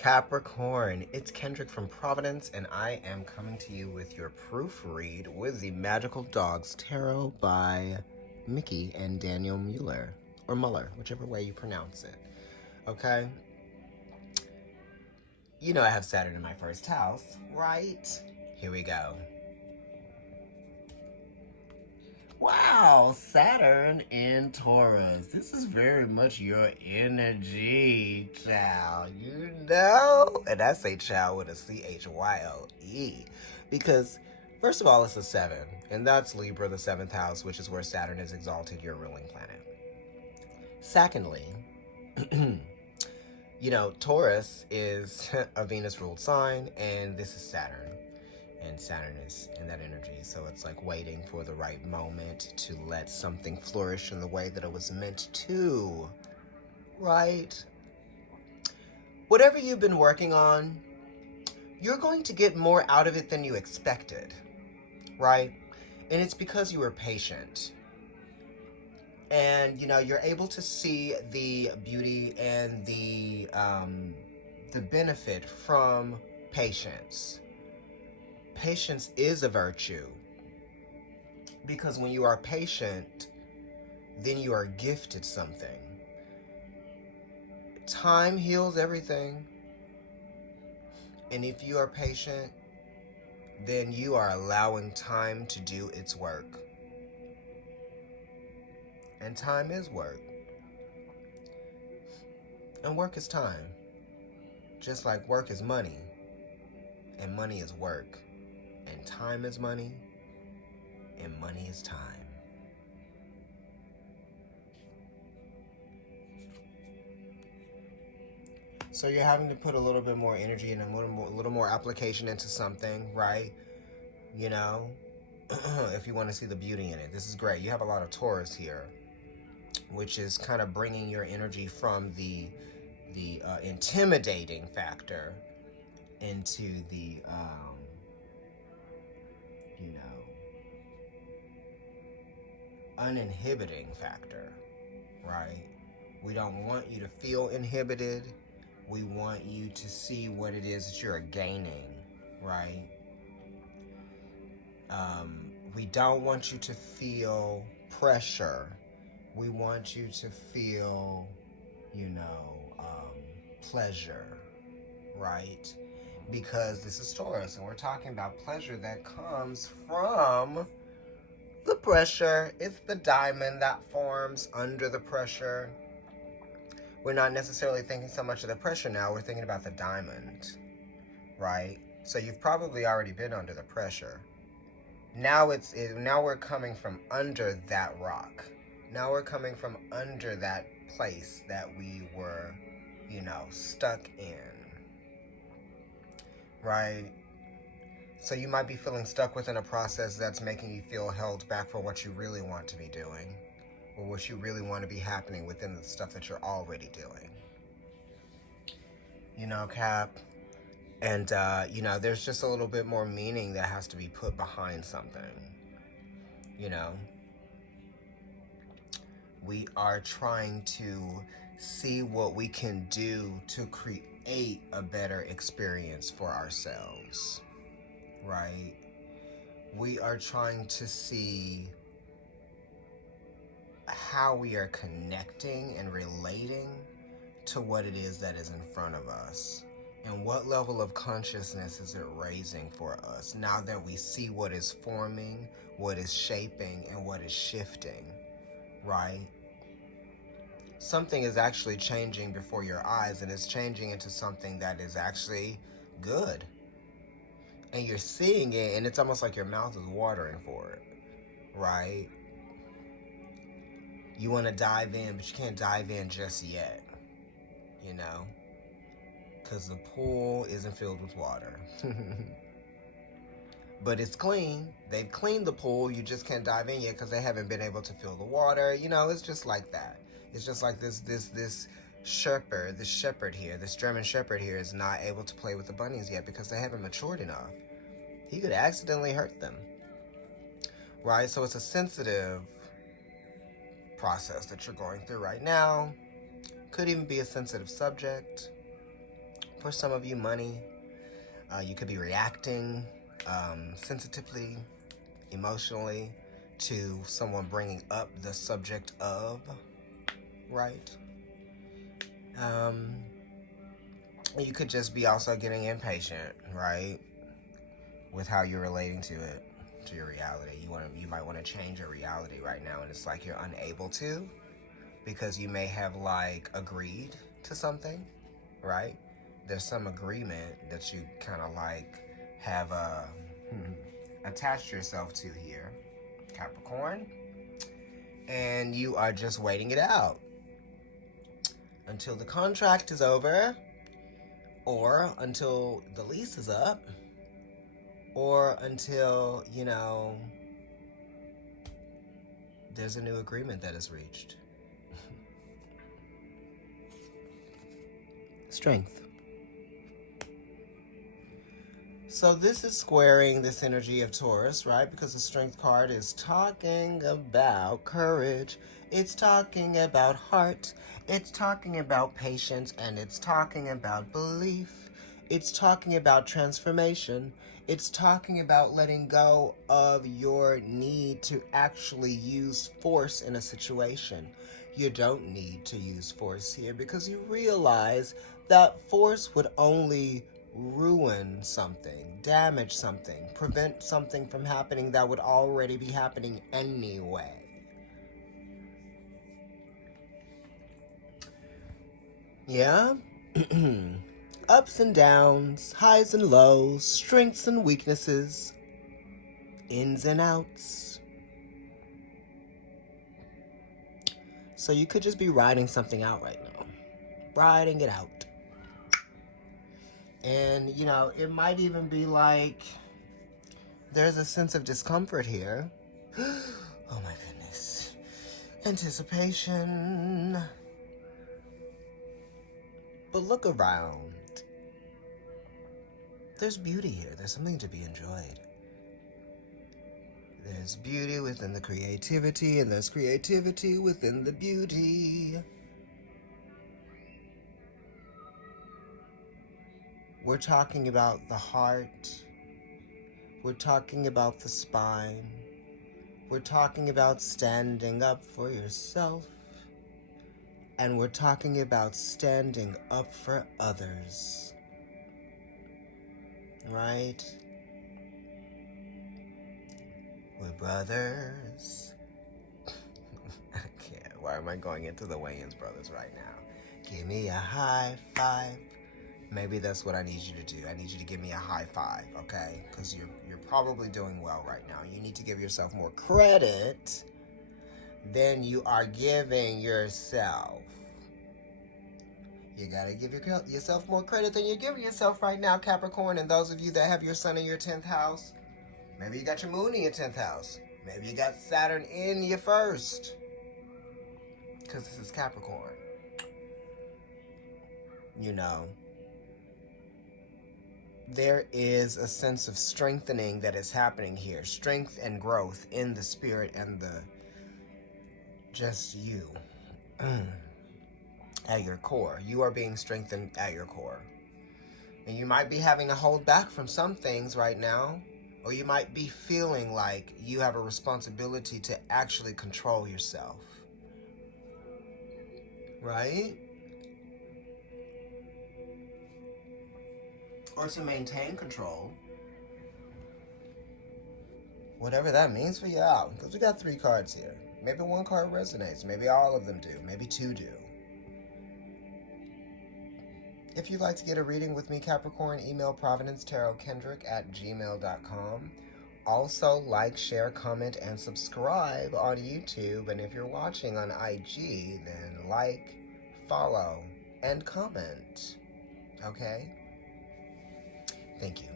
Capricorn, it's Kendrick from Providence, and I am coming to you with your proofread with the Magical Dogs Tarot by Mickey and Daniel Mueller, or Muller, whichever way you pronounce it. Okay? You know I have Saturn in my first house, right? Here we go. Wow, Saturn in Taurus. This is very much your energy, child. You know? And I say child with a CHYLE. Because, first of all, it's a 7. And that's Libra, the 7th house, which is where Saturn is exalted, your ruling planet. Secondly, Taurus is a Venus-ruled sign, and this is Saturn. And Saturn is in that energy, so it's like waiting for the right moment to let something flourish in the way that it was meant to, right? Whatever you've been working on, you're going to get more out of it than you expected, right? And it's because you were patient. And, you're able to see the beauty and the benefit from patience. Patience is a virtue, because when you are patient, then you are gifted something. Time heals everything, and if you are patient, then you are allowing time to do its work. And time is work, and work is time, just like work is money, and money is work. And time is money, and money is time. So you're having to put a little bit more energy and a little more application into something, right? If you want to see the beauty in it. This is great. You have a lot of Taurus here, which is kind of bringing your energy from the intimidating factor into the uninhibiting factor, right? We don't want you to feel inhibited. We want you to see what it is that you're gaining, right? We don't want you to feel pressure. We want you to feel, pleasure, right? Because this is Taurus, and we're talking about pleasure that comes from the pressure. It's the diamond that forms under the pressure. We're not necessarily thinking so much of the pressure now. We're thinking about the diamond, right? So you've probably already been under the pressure. Now we're coming from under that rock. Now we're coming from under that place that we were, stuck in, right? So you might be feeling stuck within a process that's making you feel held back for what you really want to be doing, or what you really want to be happening within the stuff that you're already doing. Cap? And, there's just a little bit more meaning that has to be put behind something. We are trying to see what we can do to create a better experience for ourselves, right? We are trying to see how we are connecting and relating to what it is that is in front of us. And what level of consciousness is it raising for us now that we see what is forming, what is shaping, and what is shifting, right? Something is actually changing before your eyes, and it's changing into something that is actually good. And you're seeing it, and it's almost like your mouth is watering for it, right? You want to dive in, but you can't dive in just yet, because the pool isn't filled with water. But it's clean. They've cleaned the pool. You just can't dive in yet because they haven't been able to fill the water. It's just like that. It's just like this shepherd here, this German shepherd here is not able to play with the bunnies yet because they haven't matured enough. He could accidentally hurt them, right? So it's a sensitive process that you're going through right now. Could even be a sensitive subject. For some of you, money. You could be reacting sensitively, emotionally to someone bringing up the subject of, right? You could just be also getting impatient, right? With how you're relating to it, to your reality. You might want to change your reality right now, and it's like you're unable to because you may have like agreed to something, right? There's some agreement that you kind of like have attached yourself to here, Capricorn, and you are just waiting it out until the contract is over, or until the lease is up, or until, you know, there's a new agreement that is reached. Strength. So this is squaring this energy of Taurus, right? Because the Strength card is talking about courage. It's talking about heart. It's talking about patience. And it's talking about belief. It's talking about transformation. It's talking about letting go of your need to actually use force in a situation. You don't need to use force here because you realize that force would only ruin something, damage something, prevent something from happening that would already be happening anyway. Yeah? Ups and downs, highs and lows, strengths and weaknesses, ins and outs. So you could just be riding something out right now. Riding it out. And, you know, it might even be like there's a sense of discomfort here. Oh my goodness. Anticipation. But look around. There's beauty here. There's something to be enjoyed. There's beauty within the creativity, and there's creativity within the beauty. We're talking about the heart. We're talking about the spine. We're talking about standing up for yourself. And we're talking about standing up for others. Right? We're brothers. I can't. Why am I going into the Wayans brothers right now? Give me a high five. Maybe that's what I need you to do. I need you to give me a high five, okay? Because you're probably doing well right now. You need to give yourself more credit than you are giving yourself. You gotta give yourself more credit than you're giving yourself right now, Capricorn. And those of you that have your sun in your 10th house, maybe you got your moon in your 10th house. Maybe you got Saturn in your 1st. Because this is Capricorn. You know, there is a sense of strengthening that is happening here. Strength and growth in the spirit and the just you. At your core. You are being strengthened at your core. And you might be having to hold back from some things right now. Or you might be feeling like you have a responsibility to actually control yourself. Right? Or to maintain control. Whatever that means for you out. Because we got 3 cards here. Maybe 1 card resonates. Maybe all of them do. Maybe 2 do. If you'd like to get a reading with me, Capricorn, email providencetarotkendrick@gmail.com. Also, like, share, comment, and subscribe on YouTube. And if you're watching on IG, then like, follow, and comment. Okay? Thank you.